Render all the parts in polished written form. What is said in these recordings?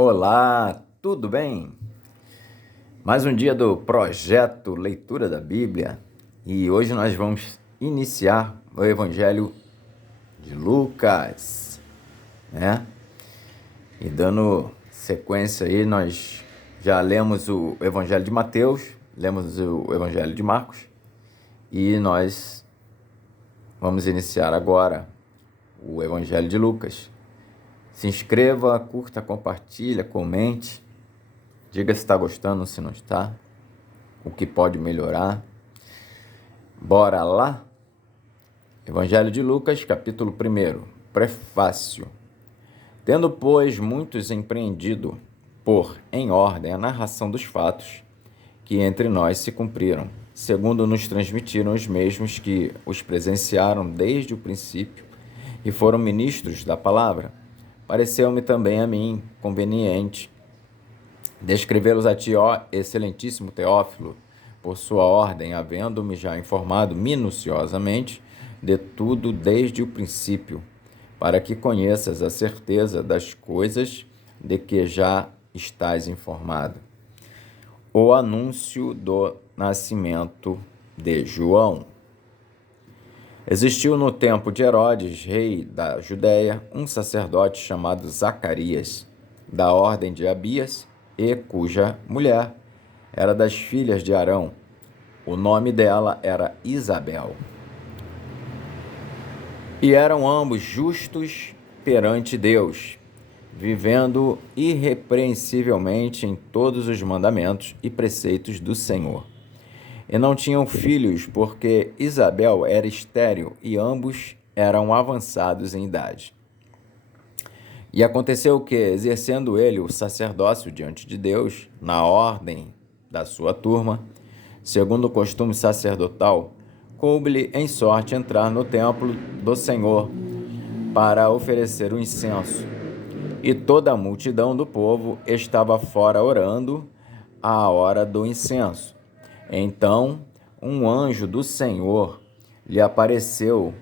Olá, tudo bem? Mais um dia do projeto Leitura da Bíblia e hoje nós vamos iniciar o Evangelho de Lucas, né? E dando sequência aí, nós já lemos o Evangelho de Mateus, lemos o Evangelho de Marcos e nós vamos iniciar agora o Evangelho de Lucas. Se inscreva, curta, compartilha, comente. Diga se está gostando, se não está, o que pode melhorar. Bora lá? Evangelho de Lucas, capítulo 1, prefácio. Tendo, pois, muitos empreendido pôr em ordem a narração dos fatos que entre nós se cumpriram, segundo nos transmitiram os mesmos que os presenciaram desde o princípio e foram ministros da palavra, pareceu-me também a mim conveniente descrevê-los a ti, ó excelentíssimo Teófilo, por sua ordem, havendo-me já informado minuciosamente de tudo desde o princípio, para que conheças a certeza das coisas de que já estás informado. O anúncio do nascimento de João. Existiu no tempo de Herodes, rei da Judéia, um sacerdote chamado Zacarias, da ordem de Abias, e cuja mulher era das filhas de Arão. O nome dela era Isabel. E eram ambos justos perante Deus, vivendo irrepreensivelmente em todos os mandamentos e preceitos do Senhor. E não tinham filhos, porque Isabel era estéril e ambos eram avançados em idade. E aconteceu que, exercendo ele o sacerdócio diante de Deus, na ordem da sua turma, segundo o costume sacerdotal, coube-lhe em sorte entrar no templo do Senhor para oferecer o incenso. E toda a multidão do povo estava fora orando à hora do incenso. Então, um anjo do Senhor lhe apareceu,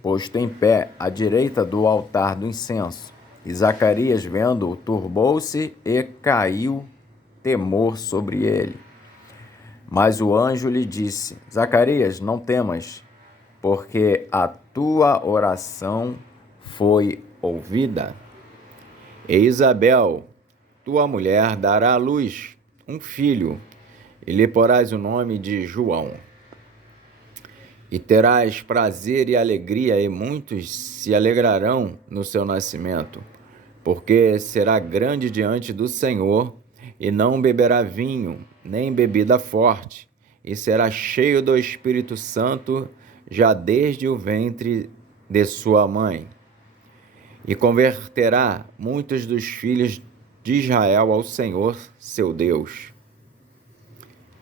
posto em pé à direita do altar do incenso. E Zacarias, vendo-o, turbou-se e caiu temor sobre ele. Mas o anjo lhe disse: Zacarias, não temas, porque a tua oração foi ouvida. E Isabel, tua mulher, dará à luz um filho, e lhe porás o nome de João. E terás prazer e alegria, e muitos se alegrarão no seu nascimento, porque será grande diante do Senhor, e não beberá vinho, nem bebida forte, e será cheio do Espírito Santo já desde o ventre de sua mãe. E converterá muitos dos filhos de Israel ao Senhor, seu Deus.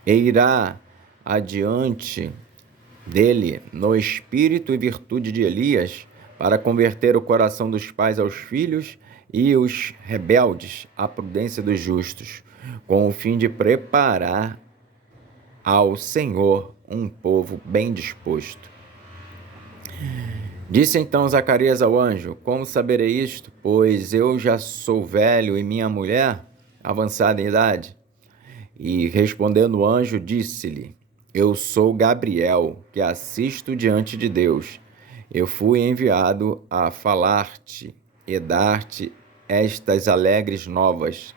E irá adiante dele no espírito e virtude de Elias, para converter o coração dos pais aos filhos e os rebeldes à prudência dos justos, com o fim de preparar ao Senhor um povo bem disposto. Disse então Zacarias ao anjo: Como saberei isto? Pois eu já sou velho e minha mulher avançada em idade. E respondendo o anjo, disse-lhe: Eu sou Gabriel, que assisto diante de Deus. Eu fui enviado a falar-te e dar-te estas alegres novas.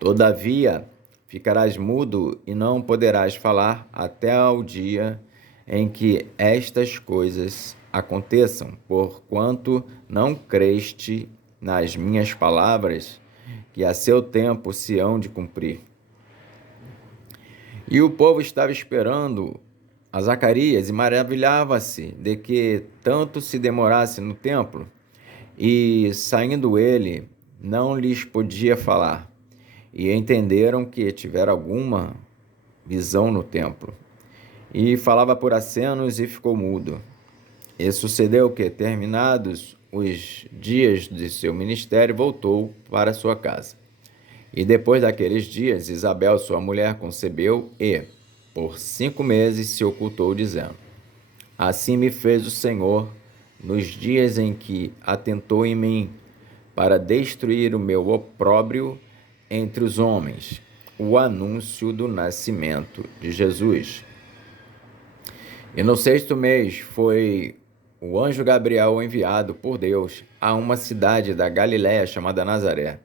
Todavia, ficarás mudo e não poderás falar até ao dia em que estas coisas aconteçam, porquanto não creste nas minhas palavras, que a seu tempo se hão de cumprir. E o povo estava esperando a Zacarias e maravilhava-se de que tanto se demorasse no templo. E, saindo ele, não lhes podia falar. E entenderam que tivera alguma visão no templo. E falava por acenos e ficou mudo. E sucedeu que, terminados os dias de seu ministério, voltou para sua casa. E depois daqueles dias, Isabel, sua mulher, concebeu e, por 5 meses, se ocultou, dizendo: Assim me fez o Senhor nos dias em que atentou em mim, para destruir o meu opróbrio entre os homens, o anúncio do nascimento de Jesus. E no 6º mês foi o anjo Gabriel enviado por Deus a uma cidade da Galiléia chamada Nazaré,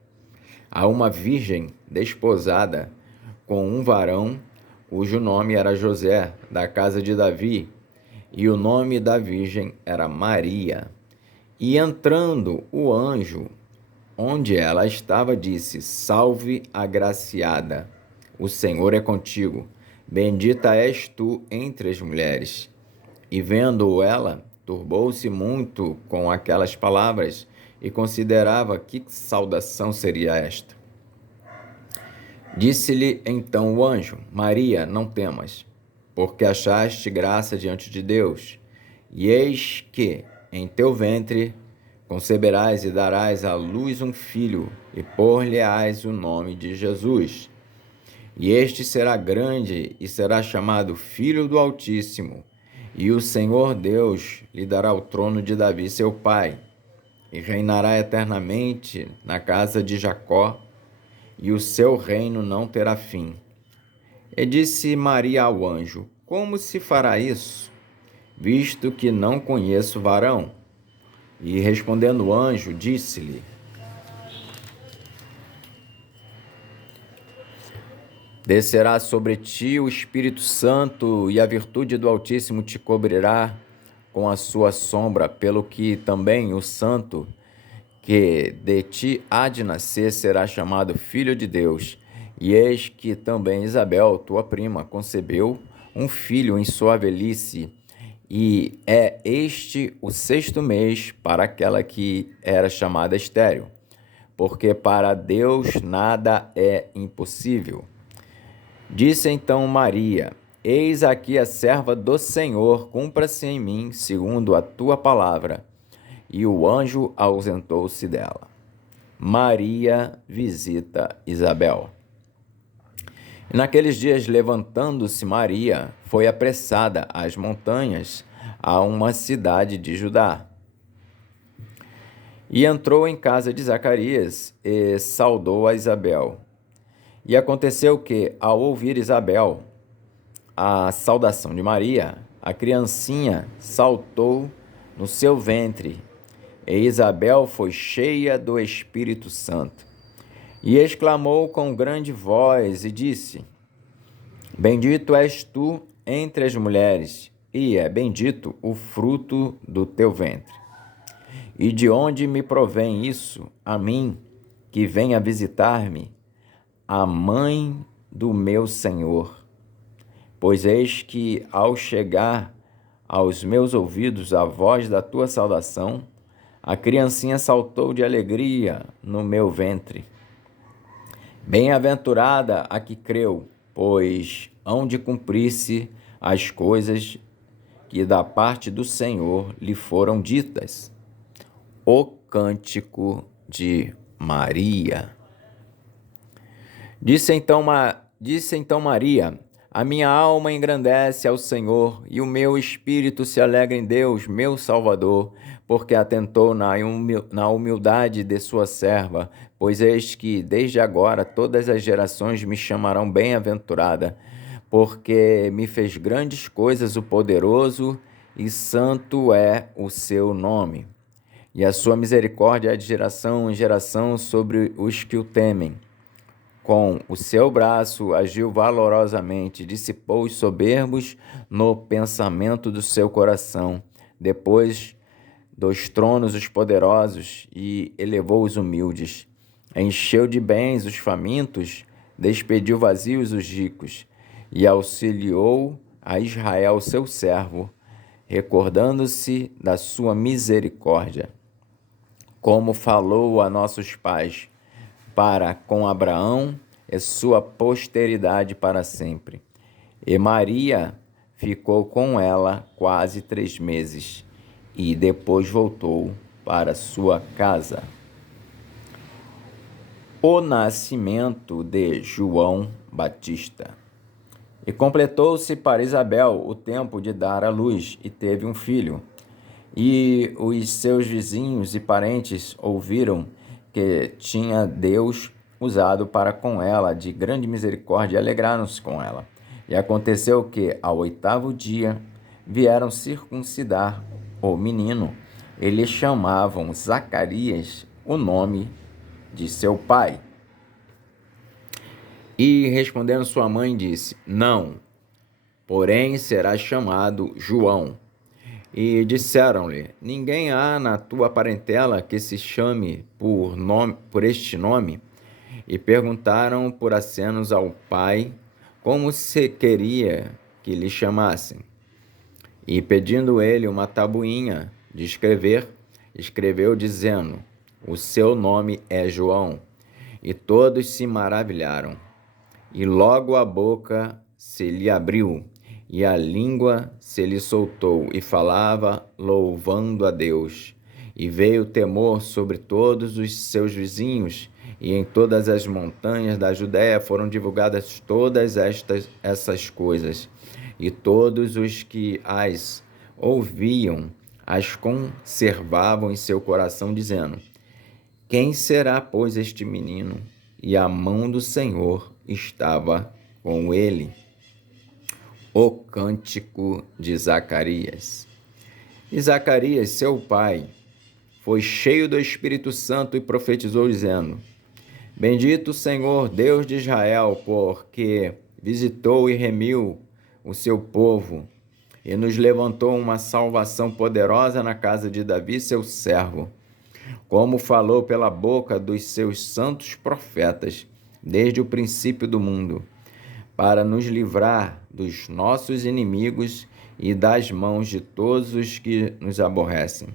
a uma virgem desposada com um varão cujo nome era José, da casa de Davi, e o nome da virgem era Maria. E entrando o anjo, onde ela estava, disse: Salve, agraciada, o Senhor é contigo, bendita és tu entre as mulheres. E vendo-o ela, turbou-se muito com aquelas palavras e considerava que saudação seria esta. Disse-lhe então o anjo: Maria, não temas, porque achaste graça diante de Deus. E eis que em teu ventre conceberás e darás à luz um filho, e pôr-lhe-ás o nome de Jesus. E este será grande e será chamado Filho do Altíssimo. E o Senhor Deus lhe dará o trono de Davi, seu pai, e reinará eternamente na casa de Jacó, e o seu reino não terá fim. E disse Maria ao anjo: Como se fará isso, visto que não conheço varão? E respondendo o anjo, disse-lhe: Descerá sobre ti o Espírito Santo, e a virtude do Altíssimo te cobrirá com a sua sombra, pelo que também o santo que de ti há de nascer será chamado Filho de Deus. E eis que também Isabel, tua prima, concebeu um filho em sua velhice, e é este o 6º mês para aquela que era chamada estéril, porque para Deus nada é impossível. Disse então Maria: Eis aqui a serva do Senhor, cumpra-se em mim segundo a tua palavra. E o anjo ausentou-se dela. Maria visita Isabel. E naqueles dias, levantando-se Maria, foi apressada às montanhas, a uma cidade de Judá. E entrou em casa de Zacarias e saudou a Isabel. E aconteceu que, ao ouvir Isabel a saudação de Maria, a criancinha saltou no seu ventre, e Isabel foi cheia do Espírito Santo, e exclamou com grande voz e disse: Bendito és tu entre as mulheres, e é bendito o fruto do teu ventre. E de onde me provém isso, a mim, que venha visitar-me, a mãe do meu Senhor? Pois eis que, ao chegar aos meus ouvidos a voz da tua saudação, a criancinha saltou de alegria no meu ventre. Bem-aventurada a que creu, pois hão de cumprir-se as coisas que da parte do Senhor lhe foram ditas. O cântico de Maria. Disse então Maria: A minha alma engrandece ao Senhor, e o meu espírito se alegra em Deus, meu Salvador, porque atentou na humildade de sua serva. Pois eis que, desde agora, todas as gerações me chamarão bem-aventurada, porque me fez grandes coisas o poderoso, e santo é o seu nome. E a sua misericórdia é de geração em geração sobre os que o temem. Com o seu braço agiu valorosamente, dissipou os soberbos no pensamento do seu coração. Depois dos tronos os poderosos e elevou os humildes. Encheu de bens os famintos, despediu vazios os ricos, e auxiliou a Israel seu servo, recordando-se da sua misericórdia, como falou a nossos pais, para com Abraão e sua posteridade para sempre. E Maria ficou com ela quase 3 meses, e depois voltou para sua casa. O nascimento de João Batista. E completou-se para Isabel o tempo de dar à luz, e teve um filho. E os seus vizinhos e parentes ouviram que tinha Deus usado para com ela de grande misericórdia, e alegraram-se com ela. E aconteceu que, ao 8º dia, vieram circuncidar o menino, e lhe chamavam Zacarias, o nome de seu pai. E respondendo sua mãe, disse: Não, porém será chamado João. E disseram-lhe: Ninguém há na tua parentela que se chame por este nome? E perguntaram por acenos ao pai como se queria que lhe chamassem. E pedindo ele uma tabuinha de escrever, escreveu dizendo: O seu nome é João. E todos se maravilharam. E logo a boca se lhe abriu, e a língua se lhe soltou, e falava, louvando a Deus. E veio temor sobre todos os seus vizinhos, e em todas as montanhas da Judéia foram divulgadas todas essas coisas. E todos os que as ouviam as conservavam em seu coração, dizendo: Quem será, pois, este menino? E a mão do Senhor estava com ele. O cântico de Zacarias. E Zacarias, seu pai, foi cheio do Espírito Santo e profetizou, dizendo: Bendito o Senhor, Deus de Israel, porque visitou e remiu o seu povo, e nos levantou uma salvação poderosa na casa de Davi, seu servo, como falou pela boca dos seus santos profetas, desde o princípio do mundo, para nos livrar dos nossos inimigos e das mãos de todos os que nos aborrecem,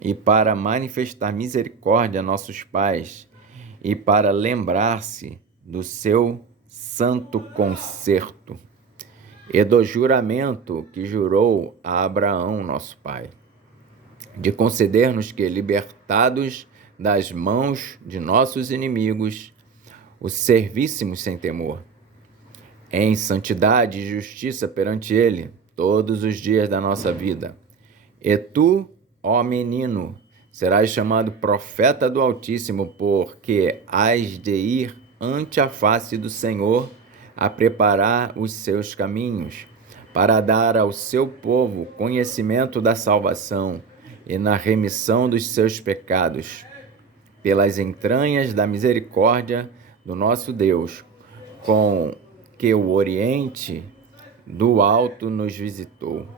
e para manifestar misericórdia a nossos pais, e para lembrar-se do seu santo concerto, e do juramento que jurou a Abraão, nosso pai, de conceder-nos que, libertados das mãos de nossos inimigos, o servíssemos sem temor, em santidade e justiça perante ele, todos os dias da nossa vida. E tu, ó menino, serás chamado profeta do Altíssimo, porque hás de ir ante a face do Senhor a preparar os seus caminhos, para dar ao seu povo conhecimento da salvação e na remissão dos seus pecados, pelas entranhas da misericórdia do nosso Deus, com que o Oriente do Alto nos visitou,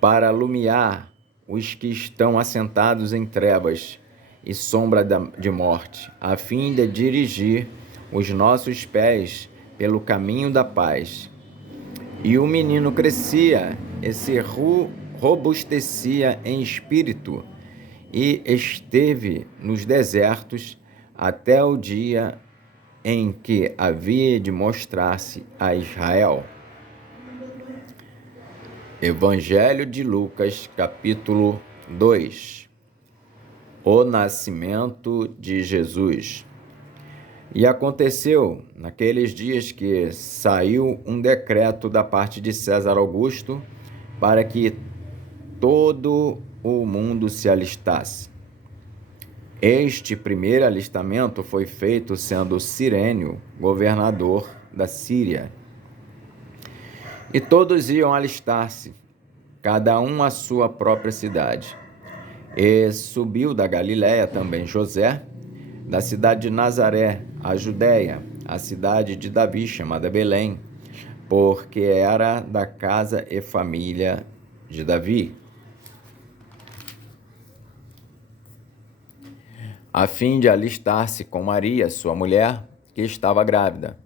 para alumiar os que estão assentados em trevas e sombra de morte, a fim de dirigir os nossos pés pelo caminho da paz. E o menino crescia e se robustecia em espírito, e esteve nos desertos até o dia em que havia de mostrar-se a Israel. Evangelho de Lucas, capítulo 2. O nascimento de Jesus. E aconteceu, naqueles dias, que saiu um decreto da parte de César Augusto para que todo o mundo se alistasse. Este primeiro alistamento foi feito sendo Cirênio governador da Síria. E todos iam alistar-se, cada um à sua própria cidade. E subiu da Galiléia também José, da cidade de Nazaré, a Judéia, a cidade de Davi, chamada Belém, porque era da casa e família de Davi, a fim de alistar-se com Maria, sua mulher, que estava grávida.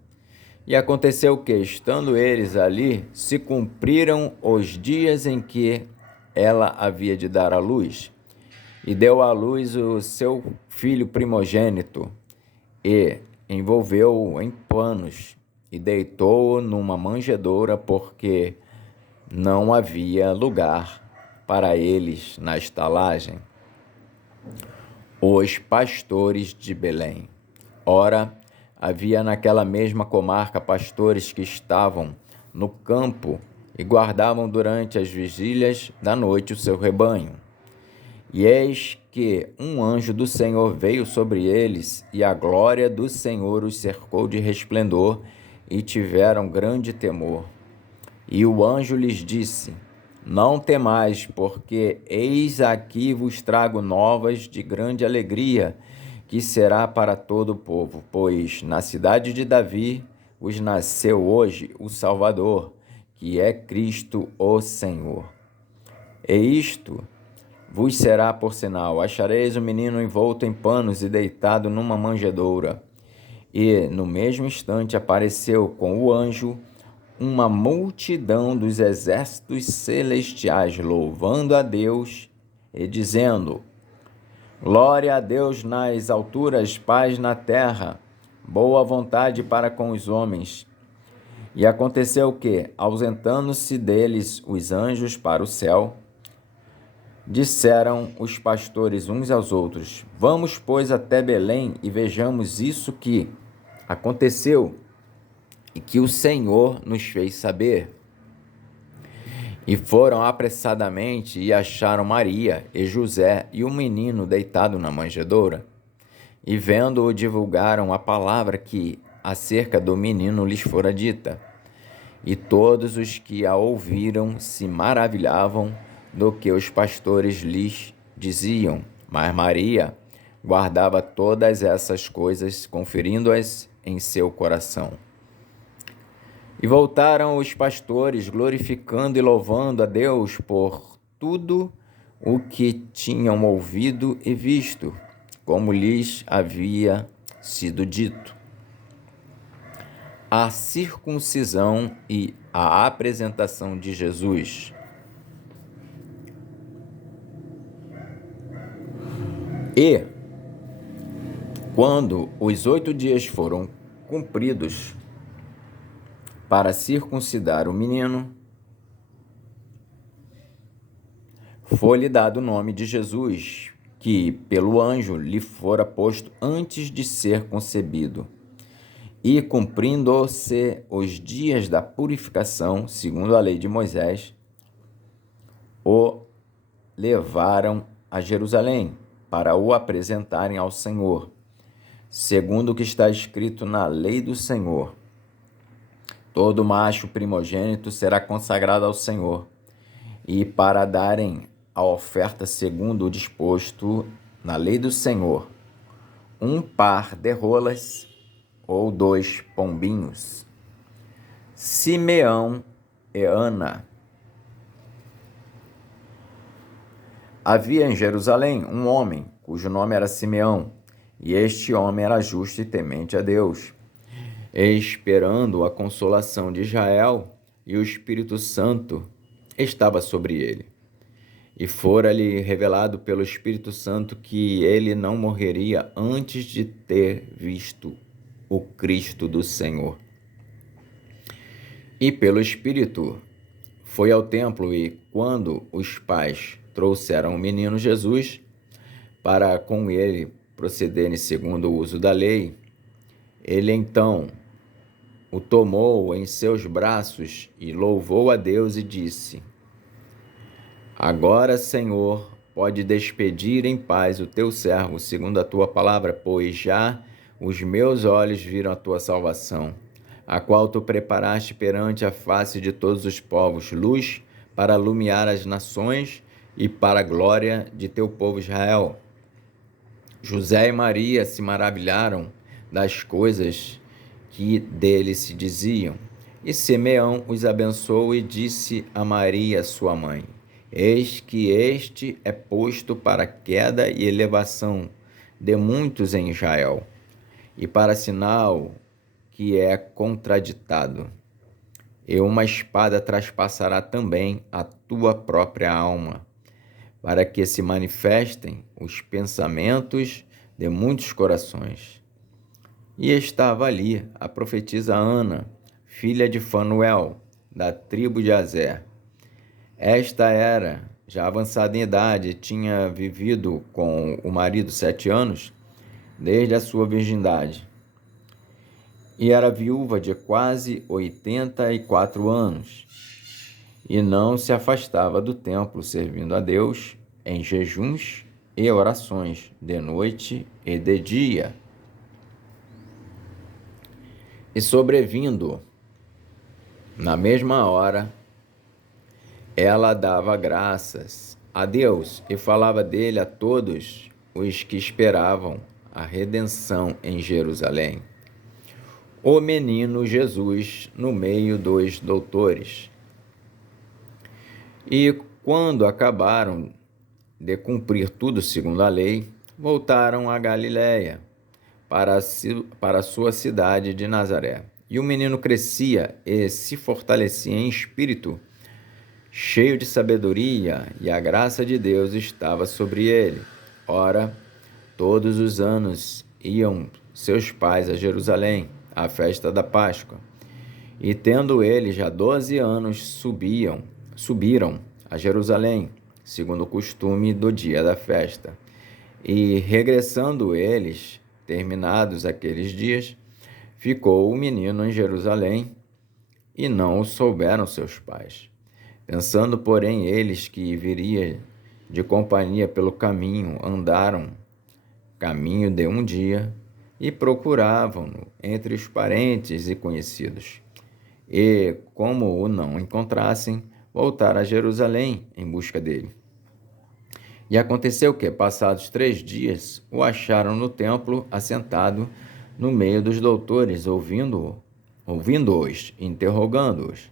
E aconteceu que, estando eles ali, se cumpriram os dias em que ela havia de dar à luz, e deu à luz o seu filho primogênito, e envolveu-o em panos, e deitou-o numa manjedoura, porque não havia lugar para eles na estalagem. Os pastores de Belém. Ora, havia naquela mesma comarca pastores que estavam no campo e guardavam durante as vigílias da noite o seu rebanho. E eis que um anjo do Senhor veio sobre eles, e a glória do Senhor os cercou de resplendor, e tiveram grande temor. E o anjo lhes disse: Não temais, porque eis aqui vos trago novas de grande alegria, que será para todo o povo, pois na cidade de Davi vos nasceu hoje o Salvador, que é Cristo o Senhor. E isto vos será por sinal: achareis o menino envolto em panos e deitado numa manjedoura. E no mesmo instante apareceu com o anjo uma multidão dos exércitos celestiais, louvando a Deus e dizendo: Glória a Deus nas alturas, paz na terra, boa vontade para com os homens. E aconteceu que, ausentando-se deles os anjos para o céu, disseram os pastores uns aos outros: Vamos, pois, até Belém e vejamos isso que aconteceu e que o Senhor nos fez saber. E foram apressadamente e acharam Maria e José e o menino deitado na manjedoura. E vendo-o, divulgaram a palavra que acerca do menino lhes fora dita. E todos os que a ouviram se maravilhavam do que os pastores lhes diziam. Mas Maria guardava todas essas coisas, conferindo-as em seu coração. E voltaram os pastores, glorificando e louvando a Deus por tudo o que tinham ouvido e visto, como lhes havia sido dito. A circuncisão e a apresentação de Jesus. E, quando os 8 dias foram cumpridos para circuncidar o menino, foi-lhe dado o nome de Jesus, que pelo anjo lhe fora posto antes de ser concebido. E cumprindo-se os dias da purificação, segundo a lei de Moisés, o levaram a Jerusalém para o apresentarem ao Senhor, segundo o que está escrito na lei do Senhor. Todo macho primogênito será consagrado ao Senhor, e para darem a oferta segundo o disposto na lei do Senhor, um par de rolas ou 2 pombinhos. Simeão e Ana. Havia em Jerusalém um homem, cujo nome era Simeão, e este homem era justo e temente a Deus, esperando a consolação de Israel, e o Espírito Santo estava sobre ele. E fora-lhe revelado pelo Espírito Santo que ele não morreria antes de ter visto o Cristo do Senhor. E pelo Espírito foi ao templo, e quando os pais trouxeram o menino Jesus para com ele procederem segundo o uso da lei, ele então o tomou em seus braços e louvou a Deus e disse: Agora, Senhor, pode despedir em paz o teu servo, segundo a tua palavra, pois já os meus olhos viram a tua salvação, a qual tu preparaste perante a face de todos os povos, luz para iluminar as nações e para a glória de teu povo Israel. José e Maria se maravilharam das coisas que dele se diziam. E Simeão os abençoou e disse a Maria, sua mãe: Eis que este é posto para queda e elevação de muitos em Israel, e para sinal que é contraditado. E uma espada traspassará também a tua própria alma, para que se manifestem os pensamentos de muitos corações. E estava ali a profetisa Ana, filha de Fanuel, da tribo de Aser. Esta era já avançada em idade, tinha vivido com o marido 7 anos, desde a sua virgindade. E era viúva de quase 84 anos, e não se afastava do templo, servindo a Deus em jejuns e orações de noite e de dia. E sobrevindo, na mesma hora, ela dava graças a Deus e falava dele a todos os que esperavam a redenção em Jerusalém. O menino Jesus no meio dos doutores. E quando acabaram de cumprir tudo segundo a lei, voltaram a Galiléia, para a sua cidade de Nazaré. E o menino crescia e se fortalecia em espírito, cheio de sabedoria, e a graça de Deus estava sobre ele. Ora, todos os anos iam seus pais a Jerusalém, à festa da Páscoa. E tendo ele já 12 anos, subiram a Jerusalém, segundo o costume do dia da festa. E regressando eles, terminados aqueles dias, ficou o menino em Jerusalém, e não o souberam seus pais. Pensando, porém, eles que viria de companhia pelo caminho, andaram caminho de um dia, e procuravam-no entre os parentes e conhecidos. E, como o não encontrassem, voltaram a Jerusalém em busca dele. E aconteceu que, passados 3 dias, o acharam no templo, assentado no meio dos doutores, ouvindo-os, interrogando-os.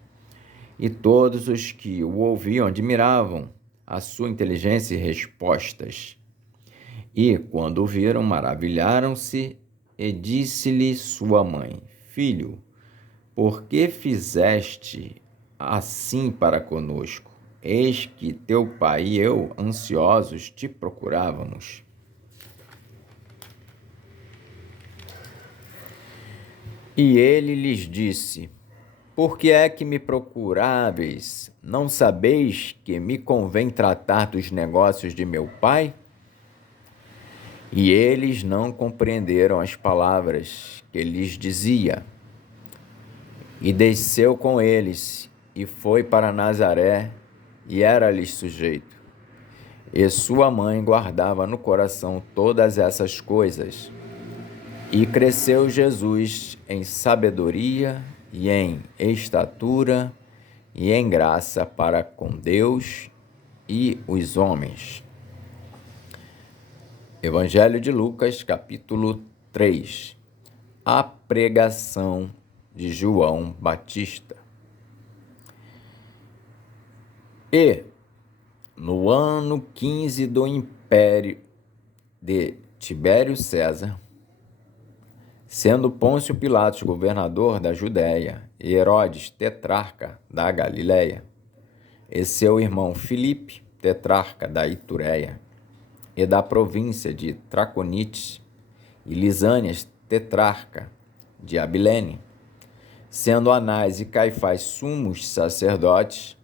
E todos os que o ouviam admiravam a sua inteligência e respostas. E, quando o viram, maravilharam-se, e disse-lhe sua mãe: Filho, por que fizeste assim para conosco? Eis que teu pai e eu, ansiosos, te procurávamos. E ele lhes disse: Por que é que me procuráveis? Não sabeis que me convém tratar dos negócios de meu pai? E eles não compreenderam as palavras que lhes dizia. E desceu com eles, e foi para Nazaré, e era-lhes sujeito. E sua mãe guardava no coração todas essas coisas. E cresceu Jesus em sabedoria e em estatura e em graça para com Deus e os homens. Evangelho de Lucas, capítulo 3. A pregação de João Batista. E, no ano 15 do império de Tibério César, sendo Pôncio Pilatos governador da Judéia e Herodes tetrarca da Galiléia, e seu irmão Filipe, tetrarca da Itureia e da província de Traconites, e Lisânias, tetrarca de Abilene, sendo Anás e Caifás sumos sacerdotes,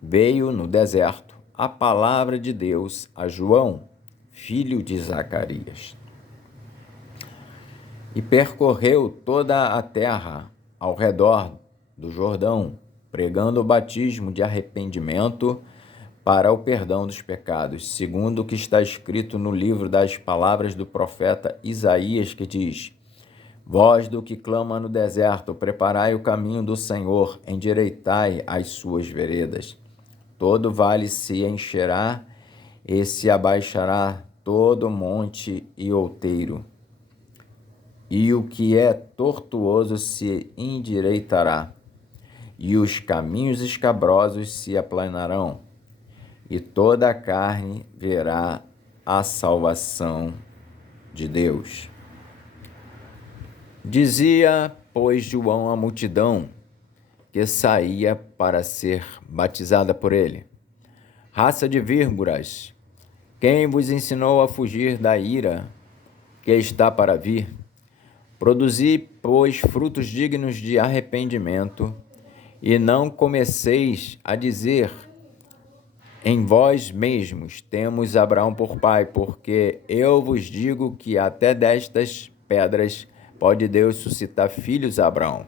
veio no deserto a palavra de Deus a João, filho de Zacarias. E percorreu toda a terra ao redor do Jordão, pregando o batismo de arrependimento para o perdão dos pecados, segundo o que está escrito no livro das palavras do profeta Isaías, que diz: Voz do que clama no deserto, preparai o caminho do Senhor, endireitai as suas veredas. Todo vale se encherá e se abaixará todo monte e outeiro. E o que é tortuoso se endireitará, e os caminhos escabrosos se aplanarão, e toda a carne verá a salvação de Deus. Dizia, pois, João à multidão que saía para ser batizada por ele: Raça de víboras, quem vos ensinou a fugir da ira que está para vir? Produzi, pois, frutos dignos de arrependimento, e não comeceis a dizer em vós mesmos: temos Abraão por pai, porque eu vos digo que até destas pedras pode Deus suscitar filhos a Abraão.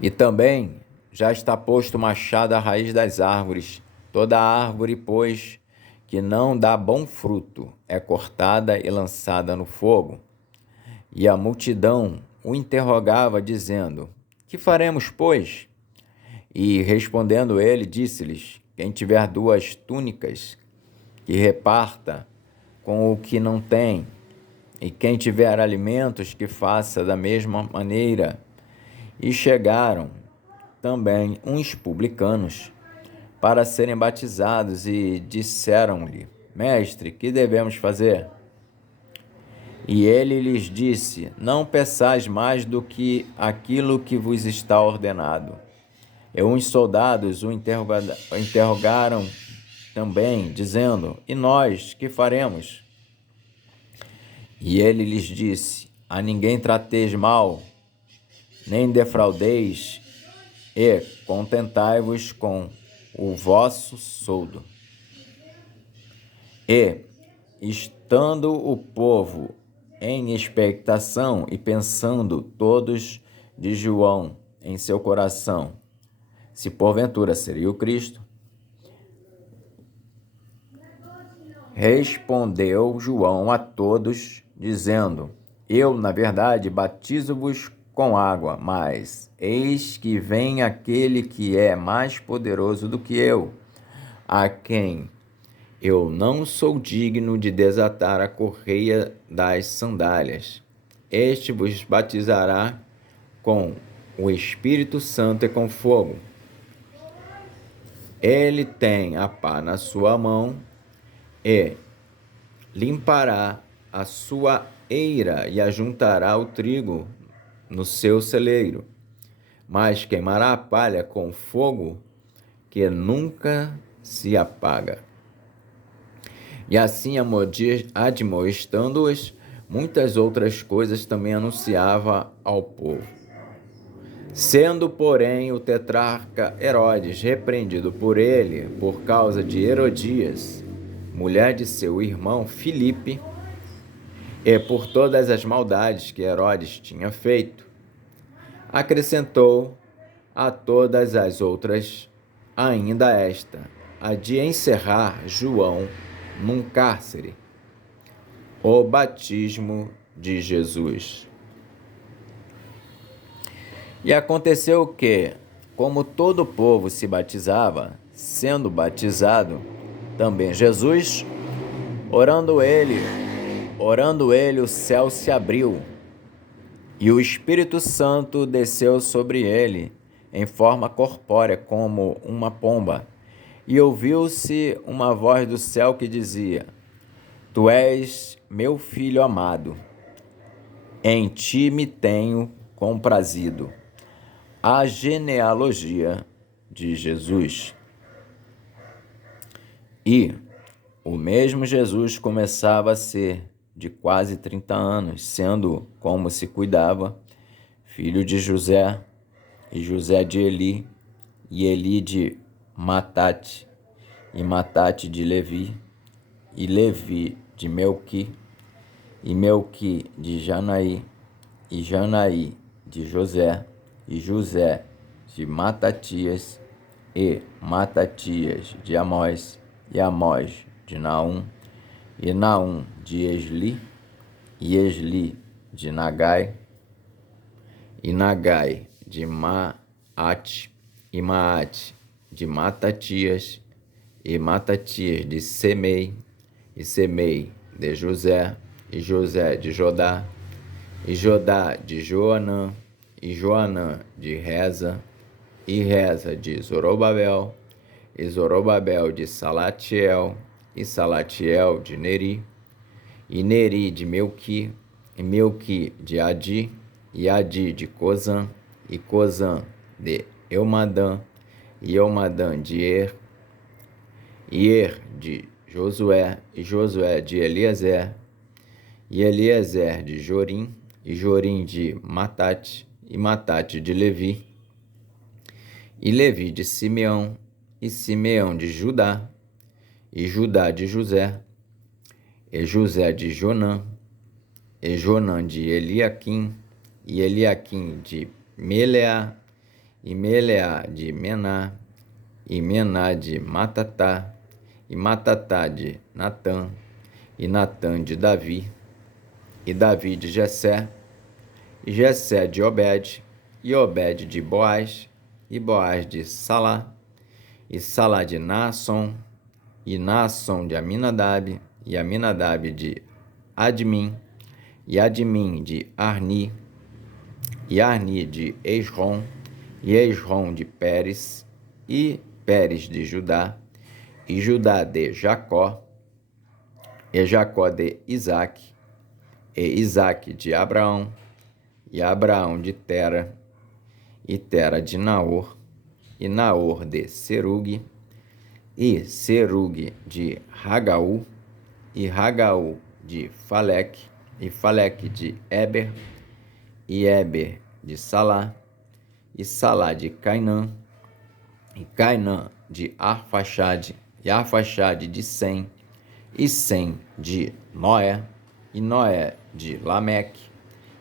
E também já está posto o machado à raiz das árvores. Toda árvore, pois, que não dá bom fruto é cortada e lançada no fogo. E a multidão o interrogava, dizendo: Que faremos, pois? E respondendo ele, disse-lhes: Quem tiver 2 túnicas, que reparta com o que não tem, e quem tiver alimentos, que faça da mesma maneira. E chegaram também uns publicanos para serem batizados e disseram-lhe: Mestre, que devemos fazer? E ele lhes disse: Não peçais mais do que aquilo que vos está ordenado. E uns soldados o interrogaram também, dizendo: E nós, que faremos? E ele lhes disse: A ninguém trateis mal, nem defraudeis, e contentai-vos com o vosso soldo. E, estando o povo em expectação e pensando todos de João em seu coração, se porventura seria o Cristo, respondeu João a todos, dizendo: Eu, na verdade, batizo-vos com água, mas eis que vem aquele que é mais poderoso do que eu, a quem eu não sou digno de desatar a correia das sandálias. Este vos batizará com o Espírito Santo e com fogo. Ele tem a pá na sua mão e limpará a sua eira e ajuntará o trigo no seu celeiro, mas queimará a palha com fogo que nunca se apaga. E assim, admoestando-os, muitas outras coisas também anunciava ao povo. Sendo, porém, o tetrarca Herodes repreendido por ele por causa de Herodias, mulher de seu irmão Filipe, e por todas as maldades que Herodes tinha feito, acrescentou a todas as outras ainda esta, a de encerrar João num cárcere, o batismo de Jesus. E aconteceu que, como todo o povo se batizava, sendo batizado também Jesus, orando ele, o céu se abriu, e o Espírito Santo desceu sobre ele, em forma corpórea, como uma pomba. E ouviu-se uma voz do céu que dizia: Tu és meu filho amado, em ti me tenho comprazido. A genealogia de Jesus. E o mesmo Jesus começava a ser de quase 30 anos, sendo, como se cuidava, filho de José, e José de Eli, e Eli de Matate, e Matate de Levi, e Levi de Melqui, e Melqui de Janaí, e Janaí de José, e José de Matatias, e Matatias de Amós, e Amós de Naum, e Naum de Esli, e Esli de Nagai, e Nagai de Maate, e Maate de Matatias, e Matatias de Semei, e Semei de José, e José de Jodá, e Jodá de Joanã, e Joanã de Reza, e Reza de Zorobabel, e Zorobabel de Salatiel, e Salatiel de Neri, e Neri de Melqui, e Melqui de Adi, e Adi de Cozã, e Cozã de Eumadã, e Eumadã de e de Josué, e Josué de Eliezer, e Eliezer de Jorim, e Jorim de Matate, e Matate de Levi, e Levi de Simeão, e Simeão de Judá, e Judá de José, e José de Jonã, e Jonã de Eliaquim, e Eliaquim de Meleá, e Meleá de Mená, e Mená de Matatá, e Matatá de Natã, e Natã de Davi, e Davi de Jessé, e Jessé de Obed, e Obed de Boaz, e Boaz de Salá, e Salá de Naasson, e Naasson de Aminadab, e Aminadab de Admin, e Admin de Arni, e Arni de Esrom, e Esrom de Pérez, e Pérez de Judá, e Judá de Jacó, e Jacó de Isaque, e Isaque de Abraão, e Abraão de Tera, e Tera de Naor, e Naor de Serugue, e Serugue de Ragaú, e Ragaú de Faleque, e Faleque de Eber, e Eber de Salá, e Salá de Cainã, e Cainã de Arfaxade, e Arfaxade de Sem, e Sem de Noé, e Noé de Lameque,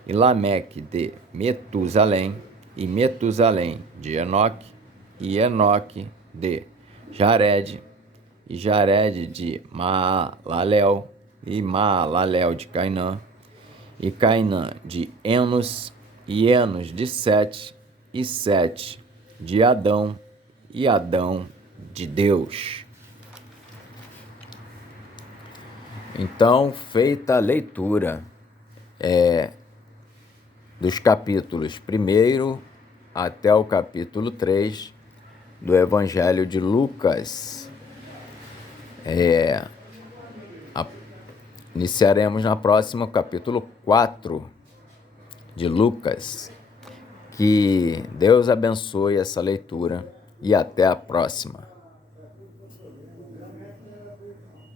e Lameque de Metusalém, e Metusalém de Enoque, e Enoque de Jared, e Jared de Maalalel, e Maalalel de Cainã, e Cainã de Enos, e Enos de Sete, e Sete de Adão, e Adão de Deus. Então, feita a leitura dos capítulos 1 até o capítulo 3 do Evangelho de Lucas, iniciaremos na próxima capítulo 4 de Lucas. Que Deus abençoe essa leitura e até a próxima.